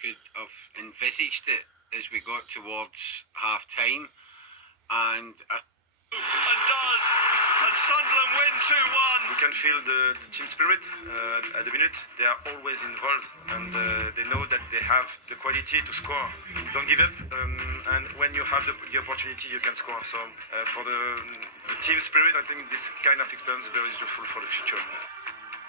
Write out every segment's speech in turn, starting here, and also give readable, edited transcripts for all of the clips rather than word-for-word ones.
could have envisaged it as we got towards half time, and does, and Sunderland win 2-1. You can feel the team spirit at the minute. They are always involved, and they know that they have the quality to score. Don't give up, and when you have the opportunity, you can score. So for the team spirit, I think this kind of experience is very useful for the future.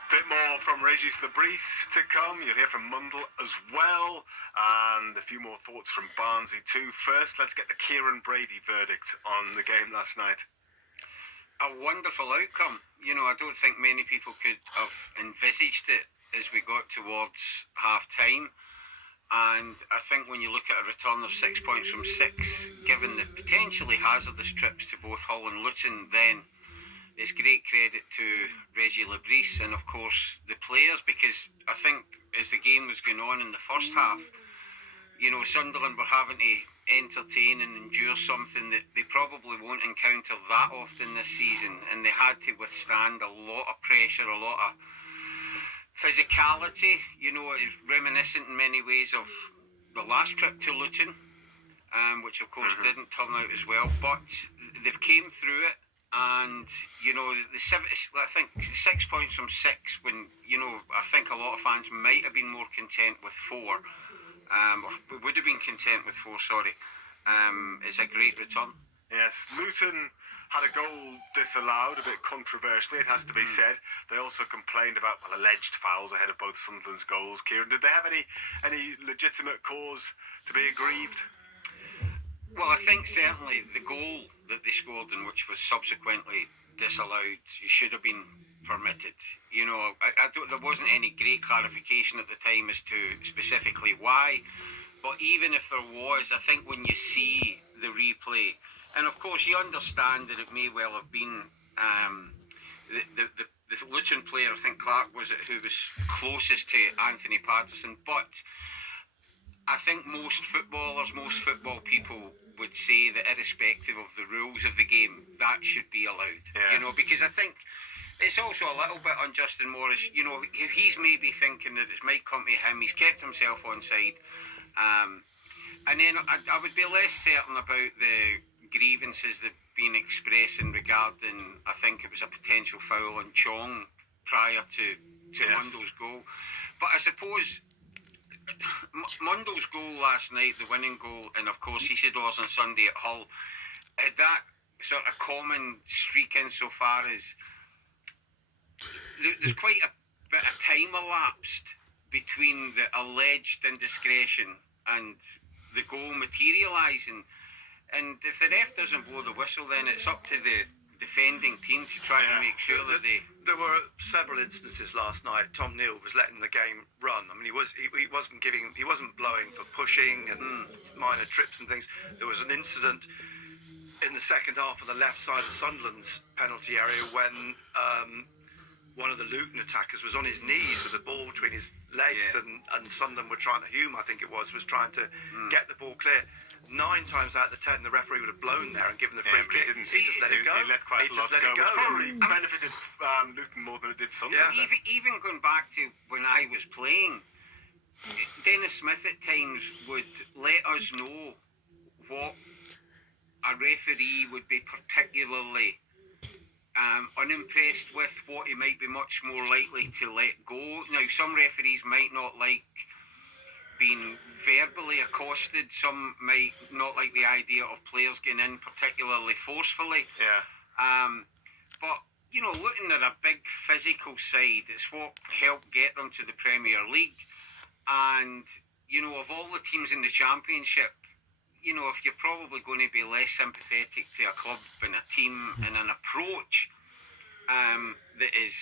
Bit more from Regis Lebris to come. You'll hear from Mundell as well, and a few more thoughts from Barnsley too. First, let's get the Kieran Brady verdict on the game last night. a wonderful outcome. I don't think many people could have envisaged it as we got towards half time. And I think when you look at a return of 6 points from 6, given the potentially hazardous trips to both Hull and Luton, then it's great credit to Reggie Lebris and of course the players, because I think as the game was going on in the first half, Sunderland were having to entertain and endure something that they probably won't encounter that often this season, and they had to withstand a lot of pressure, a lot of physicality. It's reminiscent in many ways of the last trip to Luton, which of course didn't turn out as well, but they've came through it. And I think 6 points from 6, when I think a lot of fans might have been more content with 4, or would have been content with 4. It's a great return. Yes, Luton had a goal disallowed, a bit controversially, it has to be said. They also complained about alleged fouls ahead of both Sunderland's goals. Kieran, did they have any legitimate cause to be aggrieved? Well, I think certainly the goal that they scored, and which was subsequently disallowed, should have been permitted. There wasn't any great clarification at the time as to specifically why, but even if there was, I think when you see the replay, and of course you understand that it may well have been the Luton player, I think Clark was it, who was closest to Anthony Patterson, but I think most football people would say that irrespective of the rules of the game, that should be allowed. Yeah. Because I think it's also a little bit on Justin Morris. He's maybe thinking that it might come to him. He's kept himself onside. And then I would be less certain about the grievances that have been expressed in regarding, I think it was a potential foul on Chong prior to Mundell's goal. But I suppose Mundell's goal last night, the winning goal, and of course Isidore's on Sunday at Hull, had that sort of common streak insofar as there's quite a bit of time elapsed between the alleged indiscretion and the goal materialising. And if the ref doesn't blow the whistle, then it's up to the defending team to try to make sure that they... There were several instances last night. Tom Neal was letting the game run. I mean, he wasn't blowing for pushing and minor trips and things. There was an incident in the second half on the left side of Sunderland's penalty area when one of the Luton attackers was on his knees with the ball between his legs, and Sunderland were trying to, Hume I think it was trying to get the ball clear. 9 times out of the 10, the referee would have blown there and given the free kick. He just let it go. He let quite a lot go, which probably benefited Luton more than it did Sunderland. Yeah. Even going back to when I was playing, Dennis Smith at times would let us know what a referee would be particularly unimpressed with, what he might be much more likely to let go. Now, some referees might not like being verbally accosted, some might not like the idea of players getting in particularly forcefully. But Luton are a big physical side. It's what helped get them to the Premier League, and of all the teams in the Championship, if you're probably going to be less sympathetic to a club and a team and an approach that is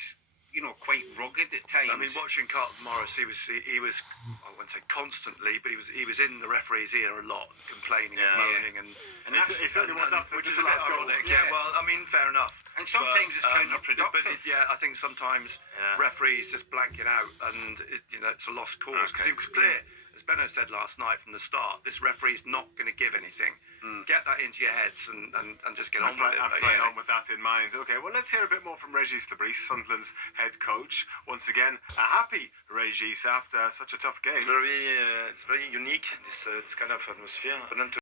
quite rugged at times. I mean, watching Carlton Morris, he was I wouldn't say constantly, but he was in the referee's ear a lot, complaining and moaning, and it certainly was after which is a bit ironic. Yeah, well, I mean, fair enough. And sometimes it's counterproductive. But I think sometimes referees just blank it out, and it's a lost cause, because it was clear, as Benno said last night from the start, this referee's not going to give anything. get that into your heads and just get on I'm with it. playing on with that in mind. Okay, well, let's hear a bit more from Régis Lebris, Sunderland's head coach. Once again, a happy Régis after such a tough game. It's very unique, this kind of atmosphere.